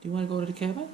Do you want to go to the cabin?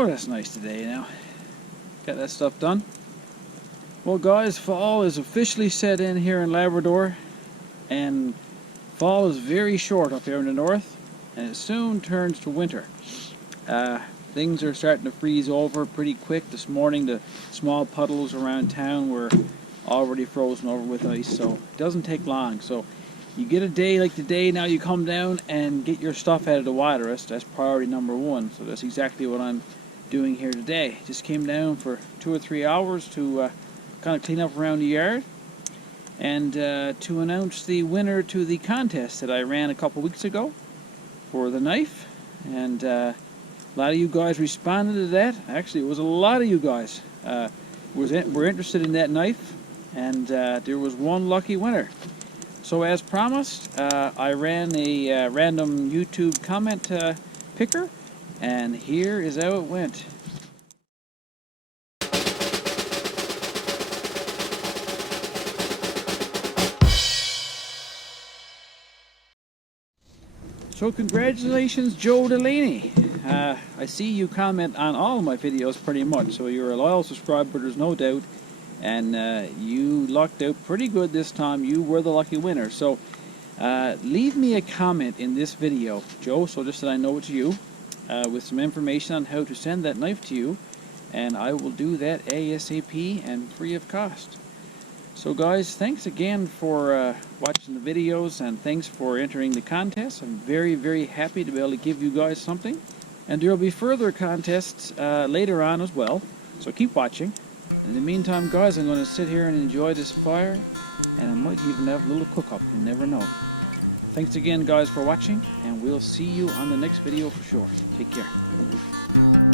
Oh, that's nice today now. Got that stuff done. Well guys, fall is officially set in here in Labrador, and fall is very short up here in the north, and it soon turns to winter. Things are starting to freeze over pretty quick. This morning the small puddles around town were already frozen over with ice, so it doesn't take long. So you get a day like today, now you come down and get your stuff out of the water. That's priority number one. So that's exactly what I'm doing here today. Just came down for 2 or 3 hours to kind of clean up around the yard, and to announce the winner to the contest that I ran a couple weeks ago for the knife. And a lot of you guys responded to that. Actually, it was a lot of you guys were interested in that knife, and there was one lucky winner. So as promised, I ran a random YouTube comment picker, and here is how it went. So congratulations, Joe Delaney. I see you comment on all of my videos pretty much, so you're a loyal subscriber, there's no doubt, and you lucked out pretty good this time. You were the lucky winner. So leave me a comment in this video, Joe, so just that I know it's you, with some information on how to send that knife to you, and I will do that ASAP and free of cost. So guys, thanks again for watching the videos, and thanks for entering the contest. I'm very, very happy to be able to give you guys something. And there will be further contests later on as well, so keep watching. In the meantime, guys, I'm going to sit here and enjoy this fire, and I might even have a little cook-up, you never know. Thanks again, guys, for watching, and we'll see you on the next video for sure. Take care.